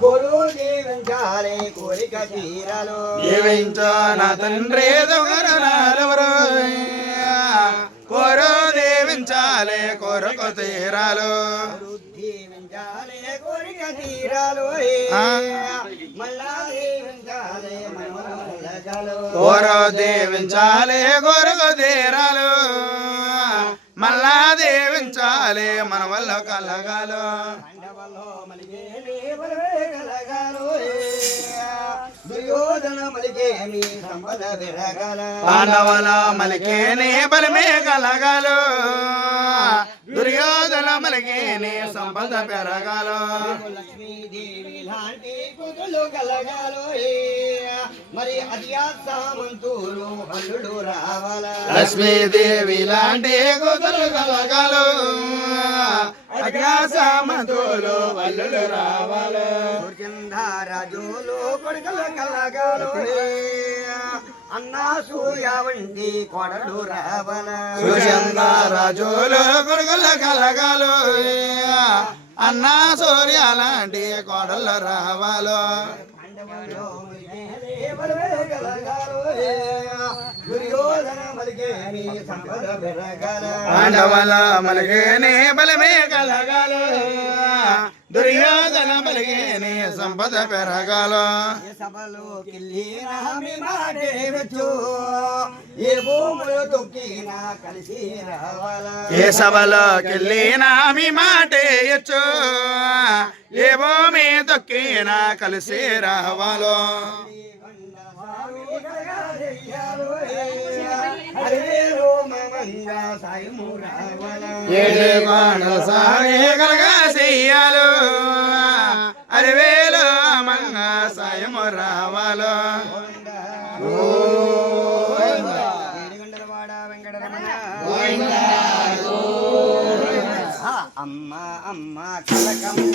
కోరు దీవించాలి కోరిక తీరాలు దీవించో నా తండ్రి దొంగరనాలెవరు కోరు దీవించాలి కోరిక తీరాలు దీవించాలి కోరిక తీరాలు మళ్ళా దీవించాలి మనోరలగలు కోరు దీవించాలి కోరిక తీరాలు మళ్ళా దీవించాలి మన వల్ల కలగాలు దుర్యోధన మలికేమి సంపద విరగల పాండవుల మలికేనే బలమే కలగాలు దుర్యోధన మలికేనే సంపద పెరగాలు లక్ష్మీదేవి లాంటి కూతుళ్ళు కలగాలు మరి అదియా సామంతులు అల్లుడు రావాల లక్ష్మీదేవి లాంటి కూతురు కలగాలు అజ్ఞాసమంతులు వల్లులు రావాలి రాజులు కొడుకలు కలగాలు అన్నా సూర్య వంటి కొడలు రావాల రాజులు కొడుకుల కలగాలు అన్నా సూర్య లాంటి కోడలు రావాలో దుర్యోధన మలికేని సంపద పెరగల పాండవుల మలికేనే బలమే కలగాలు దుర్యోధన మలికేనే సంపద పెరగాలు సభలో కిల్లినా మాటే వచ్చు ఏ భూములు తొక్కినా కలిసి రావాల ఏ సభలోకెళ్ళినా మీ మాటేయచ్చు ఏ భూమి తొక్కినా కలిసి రావాలో ఏడు బాణల సాయి కలగా చెయ్యాలు అరివేలు మంగ సాయము రావాలో అమ్మ అమ్మ కలకమ్మ